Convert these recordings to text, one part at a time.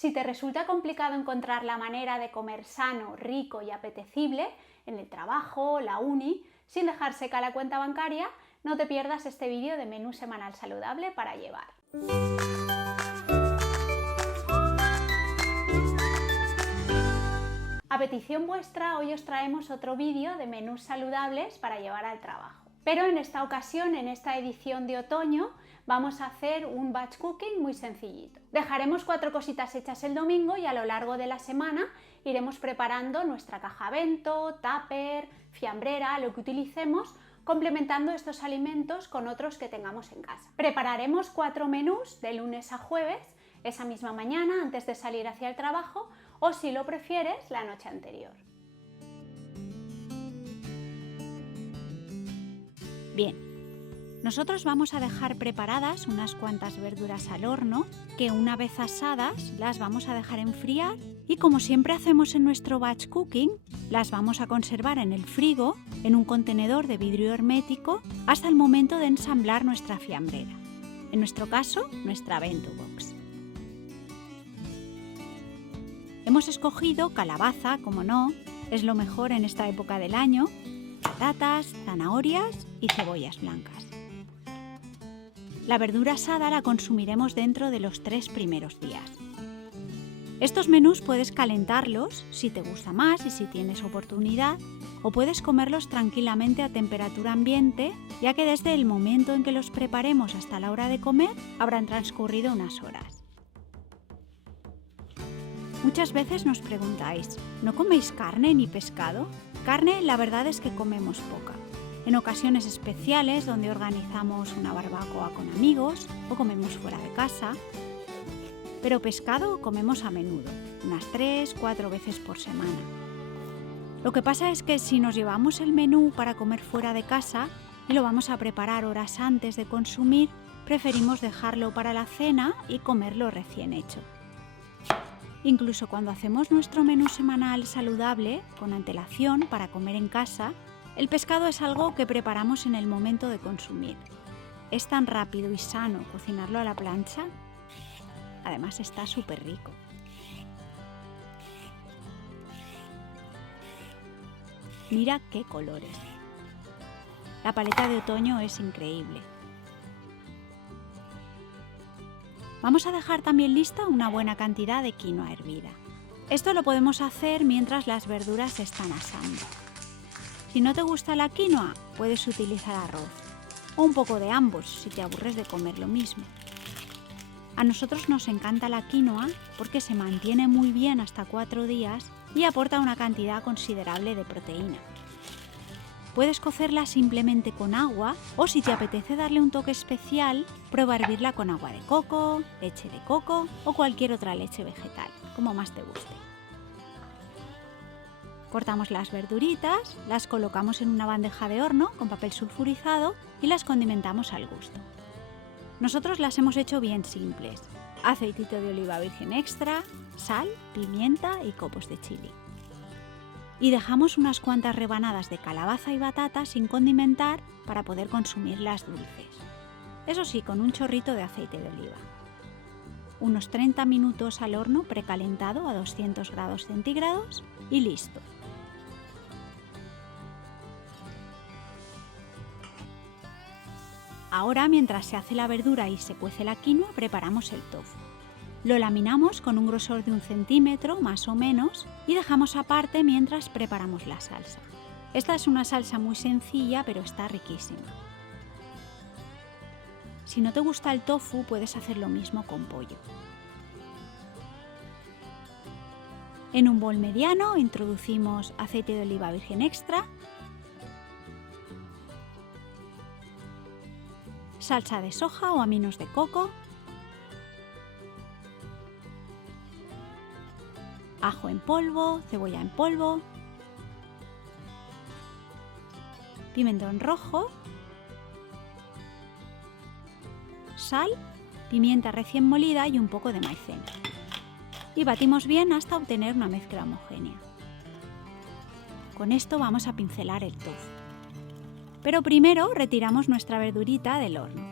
Si te resulta complicado encontrar la manera de comer sano, rico y apetecible en el trabajo, la uni, sin dejar seca la cuenta bancaria, no te pierdas este vídeo de menú semanal saludable para llevar. A petición vuestra, hoy os traemos otro vídeo de menús saludables para llevar al trabajo. Pero en esta ocasión, en esta edición de otoño, vamos a hacer un batch cooking muy sencillito. Dejaremos 4 cositas hechas el domingo y a lo largo de la semana iremos preparando nuestra caja bento, tupper, fiambrera, lo que utilicemos, complementando estos alimentos con otros que tengamos en casa. Prepararemos 4 menús de lunes a jueves, esa misma mañana antes de salir hacia el trabajo, o si lo prefieres, la noche anterior. Bien, nosotros vamos a dejar preparadas unas cuantas verduras al horno que una vez asadas las vamos a dejar enfriar y como siempre hacemos en nuestro batch cooking, las vamos a conservar en el frigo en un contenedor de vidrio hermético hasta el momento de ensamblar nuestra fiambrera. En nuestro caso, nuestra bento box. Hemos escogido calabaza, como no, es lo mejor en esta época del año, patatas, zanahorias y cebollas blancas. La verdura asada la consumiremos dentro de los 3 primeros días. Estos menús puedes calentarlos si te gusta más y si tienes oportunidad, o puedes comerlos tranquilamente a temperatura ambiente, ya que desde el momento en que los preparemos hasta la hora de comer habrán transcurrido unas horas. Muchas veces nos preguntáis, ¿no coméis carne ni pescado? Carne, la verdad es que comemos poca. En ocasiones especiales donde organizamos una barbacoa con amigos o comemos fuera de casa. Pero pescado comemos a menudo, unas 3-4 veces por semana. Lo que pasa es que si nos llevamos el menú para comer fuera de casa y lo vamos a preparar horas antes de consumir, preferimos dejarlo para la cena y comerlo recién hecho. Incluso cuando hacemos nuestro menú semanal saludable con antelación para comer en casa, el pescado es algo que preparamos en el momento de consumir. Es tan rápido y sano cocinarlo a la plancha. Además está súper rico. Mira qué colores. La paleta de otoño es increíble. Vamos a dejar también lista una buena cantidad de quinoa hervida. Esto lo podemos hacer mientras las verduras se están asando. Si no te gusta la quinoa, puedes utilizar arroz, o un poco de ambos si te aburres de comer lo mismo. A nosotros nos encanta la quinoa porque se mantiene muy bien hasta 4 días y aporta una cantidad considerable de proteína. Puedes cocerla simplemente con agua o si te apetece darle un toque especial, prueba a hervirla con agua de coco, leche de coco o cualquier otra leche vegetal, como más te guste. Cortamos las verduritas, las colocamos en una bandeja de horno con papel sulfurizado y las condimentamos al gusto. Nosotros las hemos hecho bien simples: aceitito de oliva virgen extra, sal, pimienta y copos de chili. Y dejamos unas cuantas rebanadas de calabaza y batata sin condimentar para poder consumirlas dulces. Eso sí, con un chorrito de aceite de oliva. Unos 30 minutos al horno precalentado a 200 grados centígrados y listo. Ahora, mientras se hace la verdura y se cuece la quinoa, preparamos el tofu. Lo laminamos con un grosor de 1 centímetro más o menos y dejamos aparte mientras preparamos la salsa. Esta es una salsa muy sencilla, pero está riquísima. Si no te gusta el tofu, puedes hacer lo mismo con pollo. En un bol mediano introducimos aceite de oliva virgen extra, salsa de soja o aminos de coco, ajo en polvo, cebolla en polvo, pimentón rojo, sal, pimienta recién molida y un poco de maicena. Y batimos bien hasta obtener una mezcla homogénea. Con esto vamos a pincelar el tofu. Pero primero retiramos nuestra verdurita del horno.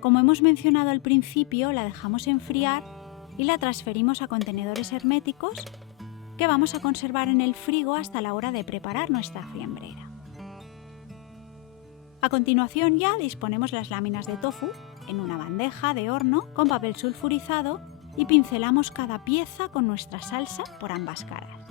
Como hemos mencionado al principio, la dejamos enfriar y la transferimos a contenedores herméticos que vamos a conservar en el frigo hasta la hora de preparar nuestra fiambrera. A continuación ya disponemos las láminas de tofu en una bandeja de horno con papel sulfurizado y pincelamos cada pieza con nuestra salsa por ambas caras.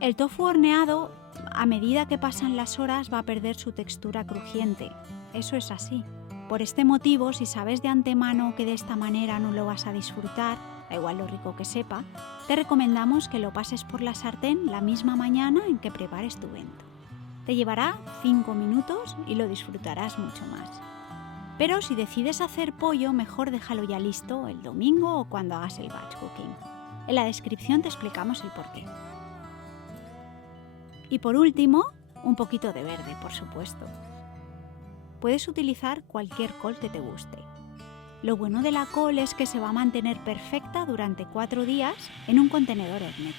El tofu horneado, a medida que pasan las horas, va a perder su textura crujiente. Eso es así. Por este motivo, si sabes de antemano que de esta manera no lo vas a disfrutar, da igual lo rico que sepa, te recomendamos que lo pases por la sartén la misma mañana en que prepares tu bento. Te llevará 5 minutos y lo disfrutarás mucho más. Pero si decides hacer pollo, mejor déjalo ya listo el domingo o cuando hagas el batch cooking. En la descripción te explicamos el porqué. Y por último, un poquito de verde, por supuesto. Puedes utilizar cualquier col que te guste. Lo bueno de la col es que se va a mantener perfecta durante 4 días en un contenedor hermético.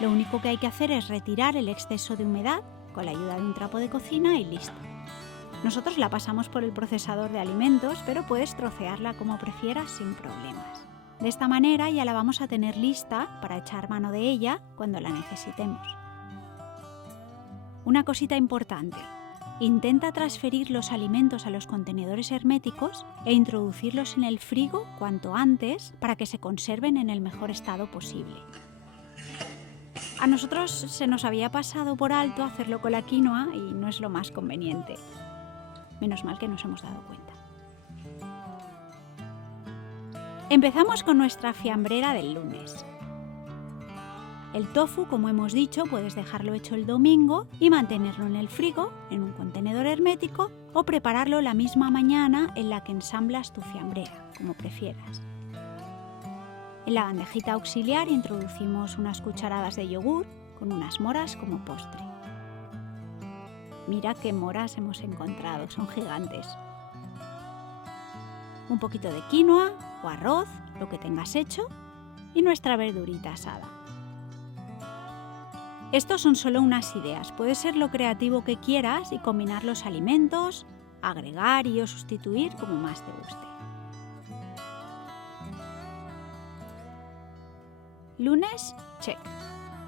Lo único que hay que hacer es retirar el exceso de humedad con la ayuda de un trapo de cocina y listo. Nosotros la pasamos por el procesador de alimentos, pero puedes trocearla como prefieras sin problemas. De esta manera ya la vamos a tener lista para echar mano de ella cuando la necesitemos. Una cosita importante. Intenta transferir los alimentos a los contenedores herméticos e introducirlos en el frigo cuanto antes para que se conserven en el mejor estado posible. A nosotros se nos había pasado por alto hacerlo con la quinoa y no es lo más conveniente. Menos mal que nos hemos dado cuenta. Empezamos con nuestra fiambrera del lunes. El tofu, como hemos dicho, puedes dejarlo hecho el domingo y mantenerlo en el frigo, en un contenedor hermético, o prepararlo la misma mañana en la que ensamblas tu fiambrera, como prefieras. En la bandejita auxiliar introducimos unas cucharadas de yogur con unas moras como postre. Mira qué moras hemos encontrado, son gigantes. Un poquito de quinoa o arroz, lo que tengas hecho, y nuestra verdurita asada. Estos son solo unas ideas, puede ser lo creativo que quieras y combinar los alimentos, agregar y o sustituir como más te guste. Lunes, check.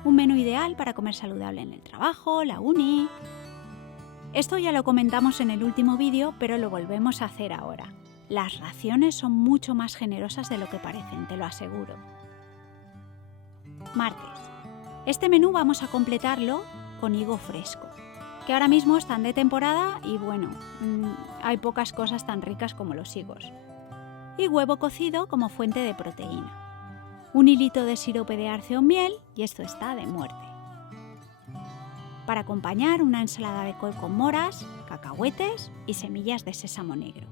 Un menú ideal para comer saludable en el trabajo, la uni. Esto ya lo comentamos en el último vídeo, pero lo volvemos a hacer ahora. Las raciones son mucho más generosas de lo que parecen, te lo aseguro. Martes. Este menú vamos a completarlo con higo fresco, que ahora mismo están de temporada y bueno, hay pocas cosas tan ricas como los higos. Y huevo cocido como fuente de proteína. Un hilito de sirope de arce o miel y esto está de muerte. Para acompañar, una ensalada de col con moras, cacahuetes y semillas de sésamo negro.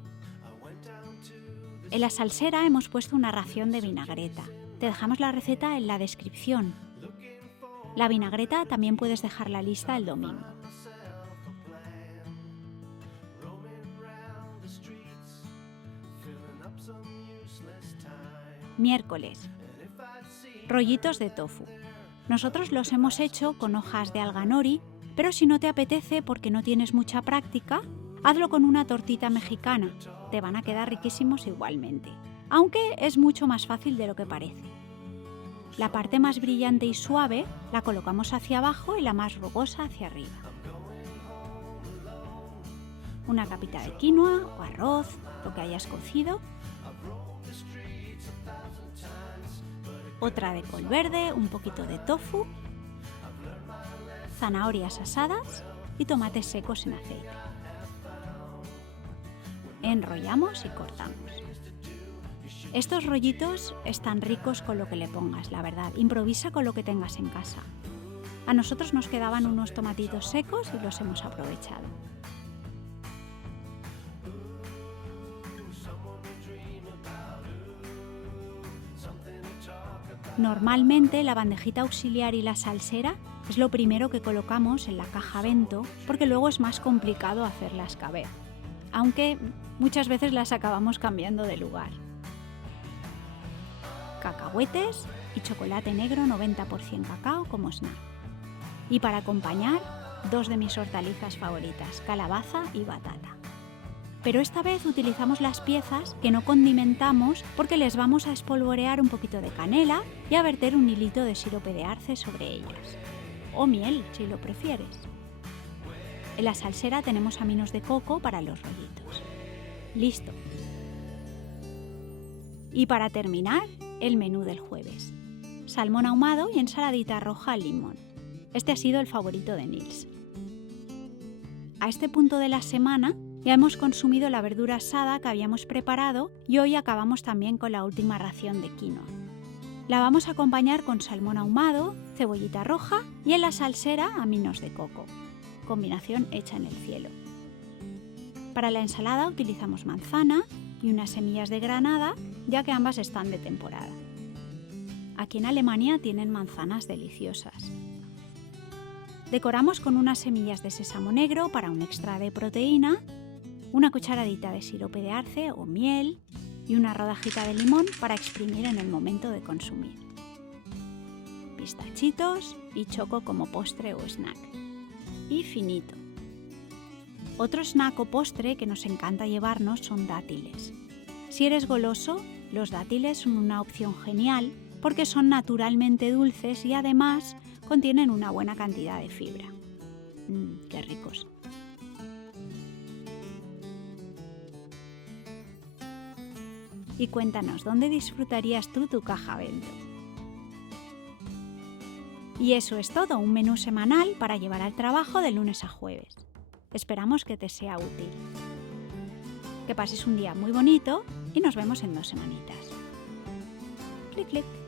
En la salsera hemos puesto una ración de vinagreta. Te dejamos la receta en la descripción. La vinagreta también puedes dejarla lista el domingo. Miércoles. Rollitos de tofu. Nosotros los hemos hecho con hojas de alga nori, pero si no te apetece porque no tienes mucha práctica, hazlo con una tortita mexicana. Te van a quedar riquísimos igualmente, aunque es mucho más fácil de lo que parece. La parte más brillante y suave la colocamos hacia abajo y la más rugosa hacia arriba. Una capita de quinoa o arroz, lo que hayas cocido. Otra de col verde, un poquito de tofu, zanahorias asadas y tomates secos en aceite. Enrollamos y cortamos. Estos rollitos están ricos con lo que le pongas, la verdad. Improvisa con lo que tengas en casa. A nosotros nos quedaban unos tomatitos secos y los hemos aprovechado. Normalmente la bandejita auxiliar y la salsera es lo primero que colocamos en la caja bento porque luego es más complicado hacerlas caber, aunque muchas veces las acabamos cambiando de lugar. Cacahuetes y chocolate negro 90% cacao como snack. Y para acompañar, 2 de mis hortalizas favoritas, calabaza y batata. pero esta vez utilizamos las piezas que no condimentamos porque les vamos a espolvorear un poquito de canela y a verter un hilito de sirope de arce sobre ellas. O miel, si lo prefieres. En la salsera tenemos aminos de coco para los rollitos. ¡Listo! Y para terminar, el menú del jueves. Salmón ahumado y ensaladita roja al limón. Este ha sido el favorito de Nils. A este punto de la semana ya hemos consumido la verdura asada que habíamos preparado y hoy acabamos también con la última ración de quinoa. La vamos a acompañar con salmón ahumado, cebollita roja y en la salsera aminos de coco. Combinación hecha en el cielo. Para la ensalada utilizamos manzana y unas semillas de granada, ya que ambas están de temporada. Aquí en Alemania tienen manzanas deliciosas. Decoramos con unas semillas de sésamo negro para un extra de proteína, una cucharadita de sirope de arce o miel y una rodajita de limón para exprimir en el momento de consumir. Pistachitos y choco como postre o snack. Y finito. Otro snack o postre que nos encanta llevarnos son dátiles. Si eres goloso, los dátiles son una opción genial porque son naturalmente dulces y además contienen una buena cantidad de fibra. ¡Qué ricos! Y cuéntanos, ¿dónde disfrutarías tú tu caja bento? Y eso es todo, un menú semanal para llevar al trabajo de lunes a jueves. Esperamos que te sea útil. Que pases un día muy bonito y nos vemos en 2 semanitas. ¡Clic, clic!